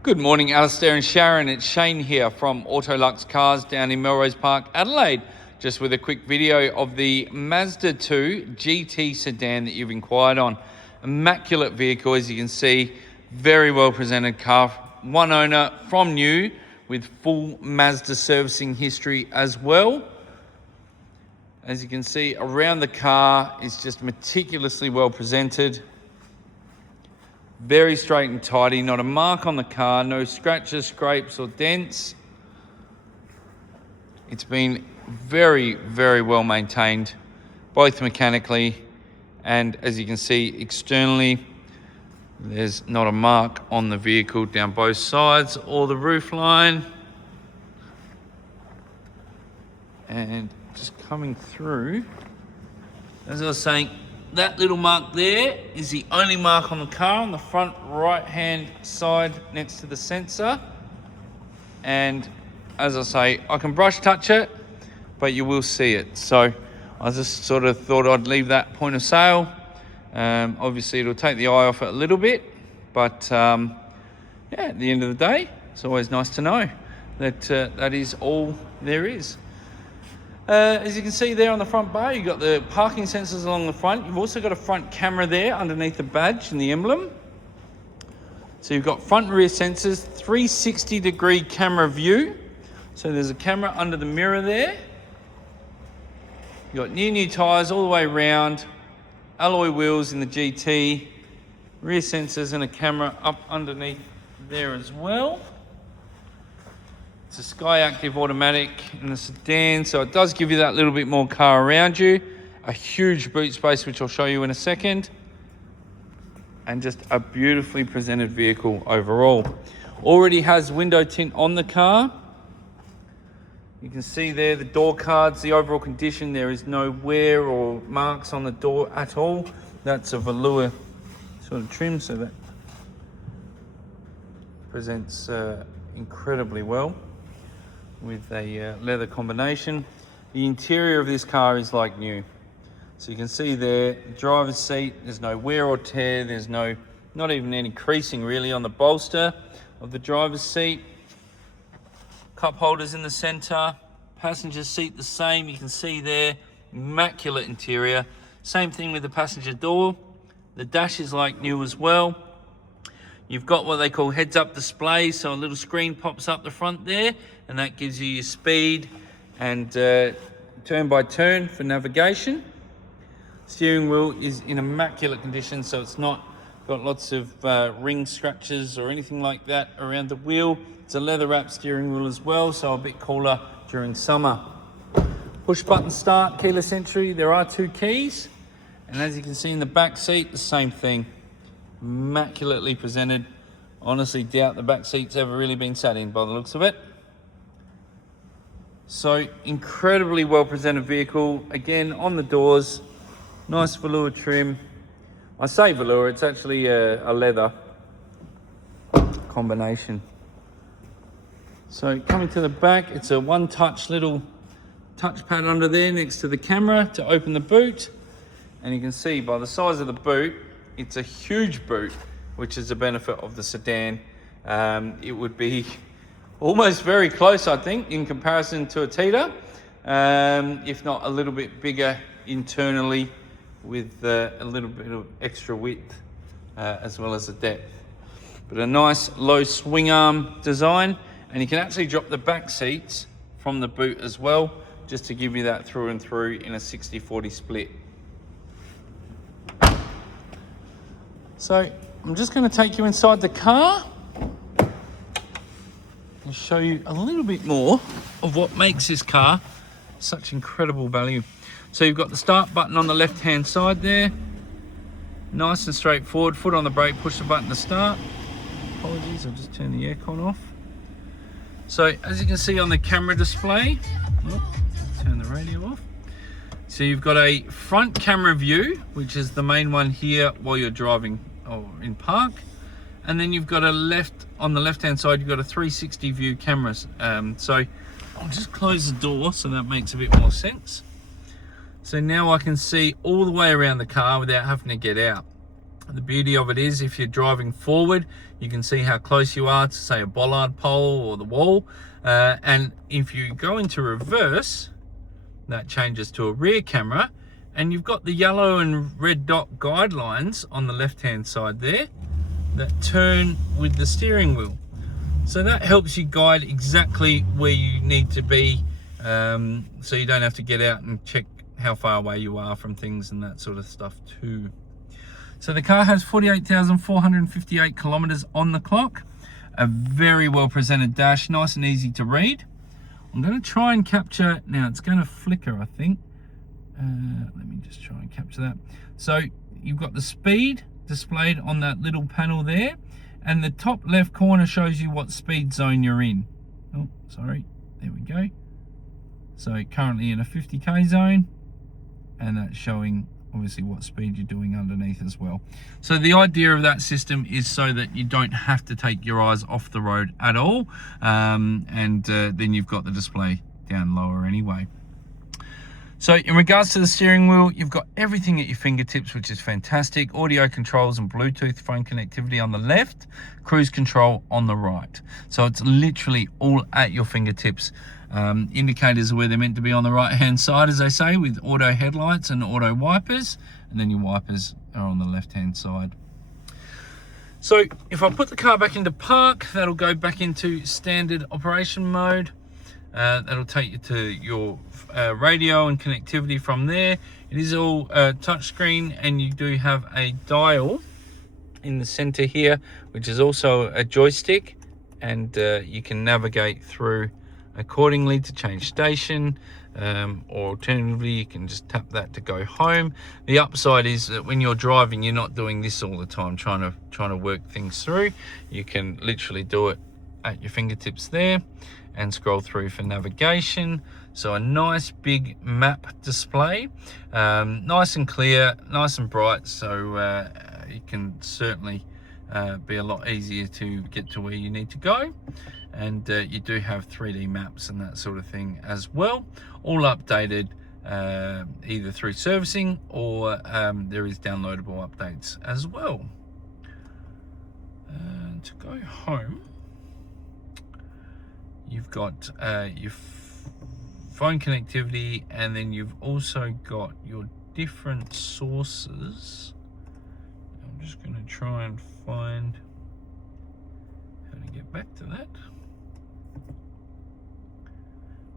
Good morning, Alistair and Sharon. It's Shane here from Autoluxe Cars down in Melrose Park, Adelaide. Just with a quick video of the Mazda 2 GT sedan that you've inquired on. Immaculate vehicle, as you can see. Very well presented car. One owner from new with full Mazda servicing history as well. As you can see, around the car is just meticulously well presented. Very straight and tidy, not a mark on the car, no scratches, scrapes or dents. It's been very, very well maintained, both mechanically and, as you can see, externally. There's not a mark on the vehicle down both sides or the roof line. And just coming through, as I was saying, that little mark there is the only mark on the car on the front right hand side next to the sensor. And as I say, I can brush touch it, but you will see it. So I just sort of thought I'd leave that point of sale. Obviously it'll take the eye off it a little bit, but yeah, at the end of the day, it's always nice to know that that is all there is. As you can see there on the front bar, you've got the parking sensors along the front. You've also got a front camera there underneath the badge and the emblem. So you've got front and rear sensors, 360-degree camera view. So there's a camera under the mirror there. You've got new tyres all the way around, alloy wheels in the GT, rear sensors and a camera up underneath there as well. It's a Sky Active automatic in the sedan, so it does give you that little bit more car around you. A huge boot space, which I'll show you in a second. And just a beautifully presented vehicle overall. Already has window tint on the car. You can see there the door cards, the overall condition. There is no wear or marks on the door at all. That's a velour sort of trim, so that presents incredibly well with a leather combination. The interior of this car is like new. So you can see there, driver's seat, there's no wear or tear, there's not even any creasing really on the bolster of the driver's seat. Cup holders in the center, passenger seat the same, you can see there, immaculate interior. Same thing with the passenger door. The dash is like new as well. You've got what they call heads-up display, so a little screen pops up the front there, and that gives you your speed and turn by turn for navigation. Steering wheel is in immaculate condition, so it's not got lots of ring scratches or anything like that around the wheel. It's a leather-wrapped steering wheel as well, so a bit cooler during summer. Push-button start, keyless entry. There are 2 keys, and as you can see in the back seat, the same thing. Immaculately presented. Honestly doubt the back seat's ever really been sat in by the looks of it. So incredibly well presented vehicle. Again, on the doors, nice velour trim. I say velour, it's actually a leather combination. So coming to the back, it's a one-touch little touchpad under there next to the camera to open the boot. And you can see by the size of the boot, it's a huge boot, which is a benefit of the sedan. It would be almost very close, I think, in comparison to a Tita, if not a little bit bigger internally with a little bit of extra width as well as the depth. But a nice low swing arm design, and you can actually drop the back seats from the boot as well, just to give you that through and through in a 60-40 split. So I'm just going to take you inside the car and show you a little bit more of what makes this car such incredible value. So you've got the start button on the left hand side there. Nice and straightforward. Foot on the brake, push the button to start. Apologies, I'll just turn the aircon off. So as you can see on the camera display, turn the radio off. So you've got a front camera view, which is the main one here while you're driving or in park. And then you've got on the left hand side, you've got a 360 view cameras. So I'll just close the door so that makes a bit more sense. So now I can see all the way around the car without having to get out. The beauty of it is, if you're driving forward, you can see how close you are to, say, a bollard pole or the wall. And if you go into reverse, that changes to a rear camera, and you've got the yellow and red dot guidelines on the left-hand side there that turn with the steering wheel. So that helps you guide exactly where you need to be, so you don't have to get out and check how far away you are from things and that sort of stuff too. So the car has 48,458 kilometers on the clock. A very well presented dash, nice and easy to read. I'm going to try and capture, now it's going to flicker, I think. Let me just try and capture that. So you've got the speed displayed on that little panel there, and the top left corner shows you what speed zone you're in. Oh, sorry, there we go. So currently in a 50k zone, and that's showing obviously what speed you're doing underneath as well. So the idea of that system is so that you don't have to take your eyes off the road at all, and then you've got the display down lower anyway. So in regards to the steering wheel, you've got everything at your fingertips, which is fantastic. Audio controls and Bluetooth phone connectivity on the left, cruise control on the right. So it's literally all at your fingertips. Indicators are where they're meant to be on the right hand side, as they say, with auto headlights and auto wipers, and then your wipers are on the left hand side. So if I put the car back into park, that'll go back into standard operation mode. That'll take you to your radio and connectivity from there. It is all touchscreen, and you do have a dial in the center here, which is also a joystick, and you can navigate through accordingly to change station, or alternatively you can just tap that to go home. The upside is that when you're driving, you're not doing this all the time, trying to work things through. You can literally do it at your fingertips there and scroll through for navigation. So a nice big map display, nice and clear, nice and bright, so it can certainly be a lot easier to get to where you need to go. And you do have 3D maps and that sort of thing as well, all updated either through servicing or there is downloadable updates as well. To go home, you've got your phone connectivity, and then you've also got your different sources. I'm just going to try and find how to get back to that.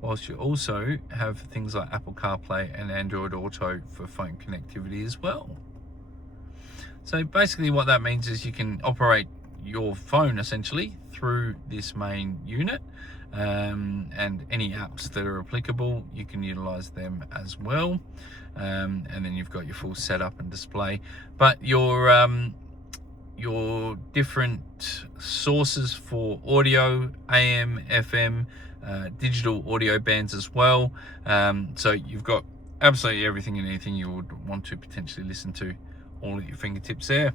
Whilst you also have things like Apple CarPlay and Android Auto for phone connectivity as well. So basically what that means is you can operate your phone essentially through this main unit, and any apps that are applicable, you can utilize them as well. And then you've got your full setup and display. But your different sources for audio, AM, FM, digital audio bands as well. So you've got absolutely everything and anything you would want to potentially listen to, all at your fingertips there.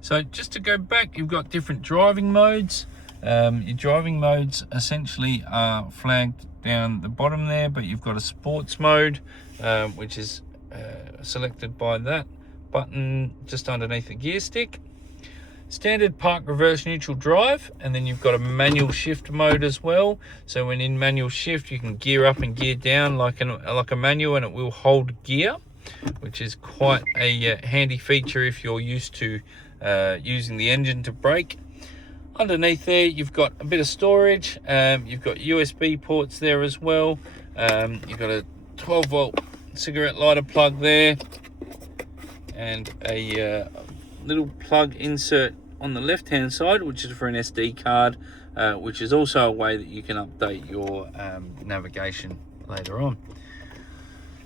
So just to go back, you've got different driving modes. Your driving modes essentially are flagged down the bottom there, but you've got a sports mode, which is selected by that button just underneath the gear stick. Standard park, reverse, neutral, drive, and then you've got a manual shift mode as well. So when in manual shift, you can gear up and gear down like a manual, and it will hold gear, which is quite a handy feature if you're used to using the engine to brake. Underneath there, you've got a bit of storage. You've got USB ports there as well. You've got a 12-volt cigarette lighter plug there, and a little plug insert on the left hand side, which is for an SD card, which is also a way that you can update your navigation later on.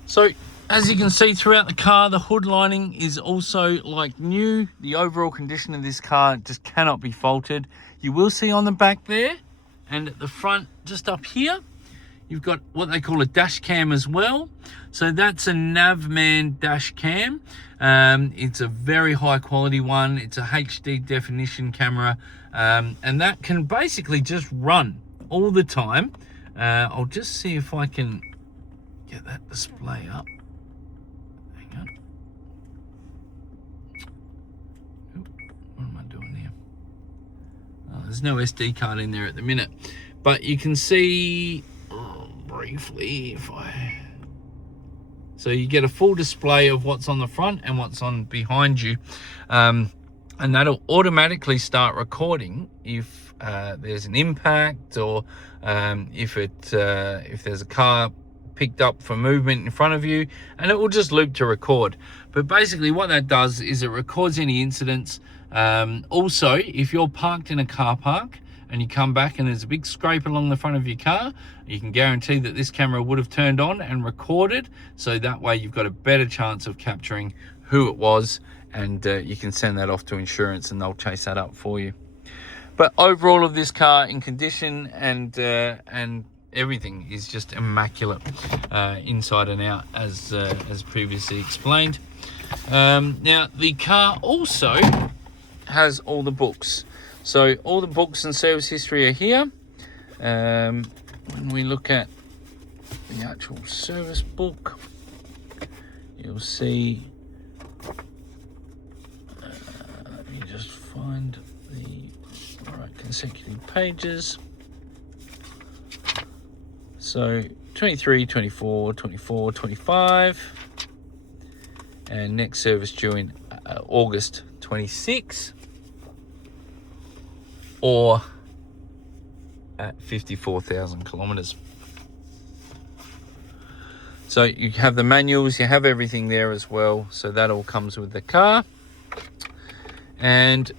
So as you can see throughout the car, the hood lining is also like new. The overall condition of this car just cannot be faulted. You will see on the back there, and at the front just up here, you've got what they call a dash cam as well. So that's a Navman dash cam. It's a very high quality one. It's a HD definition camera, and that can basically just run all the time. I'll just see if I can get that display up. Hang on. There's no SD card in there at the minute, but you can see briefly so you get a full display of what's on the front and what's on behind you, and that'll automatically start recording if there's an impact, or if there's a car picked up for movement in front of you, and it will just loop to record. But basically what that does is it records any incidents. Also, if you're parked in a car park and you come back and there's a big scrape along the front of your car, you can guarantee that this camera would have turned on and recorded, so that way you've got a better chance of capturing who it was, and you can send that off to insurance and they'll chase that up for you. But overall of this car in condition and everything is just immaculate, inside and out, as previously explained. Now the car also has all the books, so all the books and service history are here. When we look at the actual service book, you'll see, let me just find the right consecutive pages. So 23, 24, 24, 25, and next service due in August 26, or at 54,000 kilometers. So you have the manuals, you have everything there as well, so that all comes with the car. And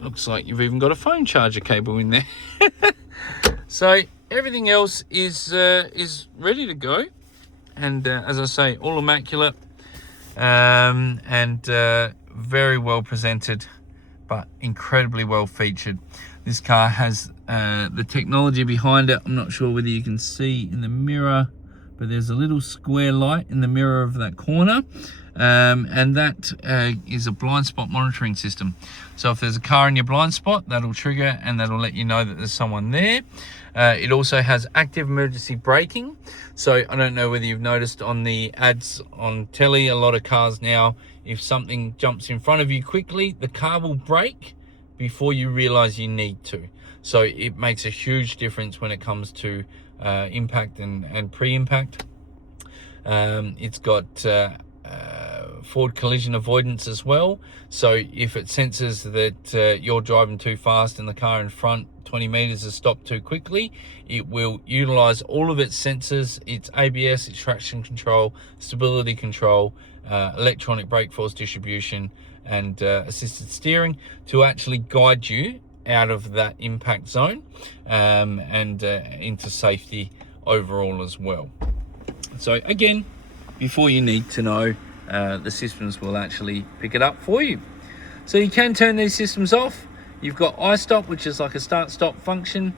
looks like you've even got a phone charger cable in there. So everything else is ready to go, and as I say, all immaculate, and very well presented, but incredibly well featured. This car has the technology behind it. I'm not sure whether you can see in the mirror, but there's a little square light in the mirror of that corner, and that is a blind spot monitoring system. So if there's a car in your blind spot, that'll trigger and that'll let you know that there's someone there. It also has active emergency braking. So I don't know whether you've noticed on the ads on telly, a lot of cars now, if something jumps in front of you quickly, the car will brake before you realize you need to. So it makes a huge difference when it comes to impact and pre-impact. It's got forward collision avoidance as well. So if it senses that you're driving too fast and the car in front 20 meters has stopped too quickly, it will utilize all of its sensors, its ABS, its traction control, stability control, electronic brake force distribution, and assisted steering to actually guide you out of that impact zone, and into safety overall as well. So again, before you need to know, the systems will actually pick it up for you. So you can turn these systems off. You've got iStop, which is like a start-stop function.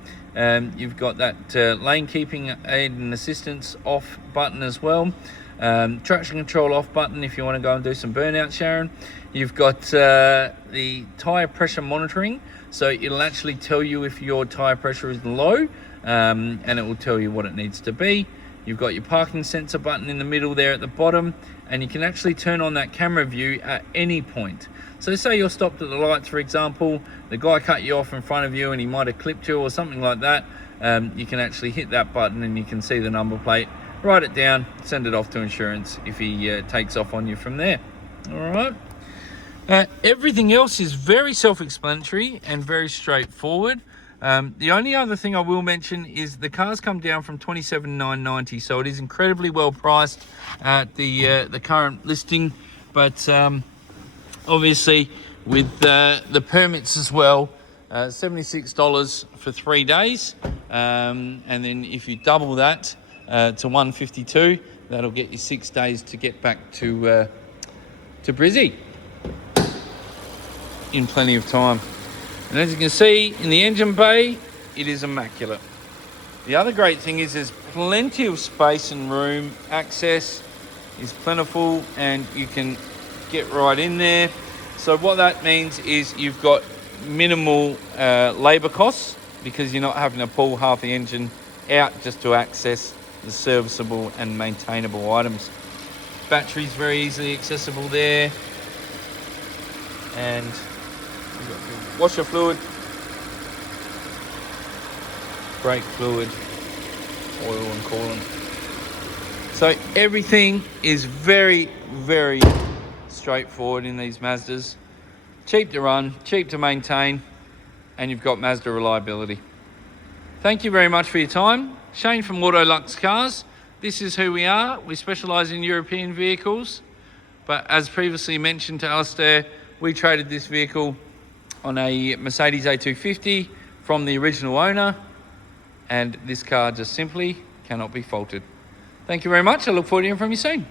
You've got that lane keeping aid and assistance off button as well. Traction control off button if you want to go and do some burnout, Sharon. You've got the tyre pressure monitoring, so it'll actually tell you if your tyre pressure is low, and it will tell you what it needs to be. You've got your parking sensor button in the middle there at the bottom, and you can actually turn on that camera view at any point. So say you're stopped at the lights, for example, the guy cut you off in front of you and he might have clipped you or something like that. You can actually hit that button and you can see the number plate, write it down, send it off to insurance if he takes off on you from there. All right. Everything else is very self-explanatory and very straightforward. The only other thing I will mention is the cars come down from $27,990, so it is incredibly well priced at the current listing. But obviously with the permits as well, $76 for 3 days, and then if you double that to $152, that'll get you 6 days to get back to Brizzy in plenty of time. And as you can see in the engine bay, it is immaculate. The other great thing is there's plenty of space and room. Access is plentiful and you can get right in there. So what that means is you've got minimal labour costs, because you're not having to pull half the engine out just to access the serviceable and maintainable items. Batteries very easily accessible there. And washer fluid brake fluid, oil and coolant. So everything is very, very straightforward in these Mazdas. Cheap to run, cheap to maintain, and you've got Mazda reliability. Thank you very much for your time. Shane from Autoluxe Cars. This is who we are. We specialise in European vehicles. But as previously mentioned to Alistair, we traded this vehicle on a Mercedes A250 from the original owner. And this car just simply cannot be faulted. Thank you very much. I look forward to hearing from you soon.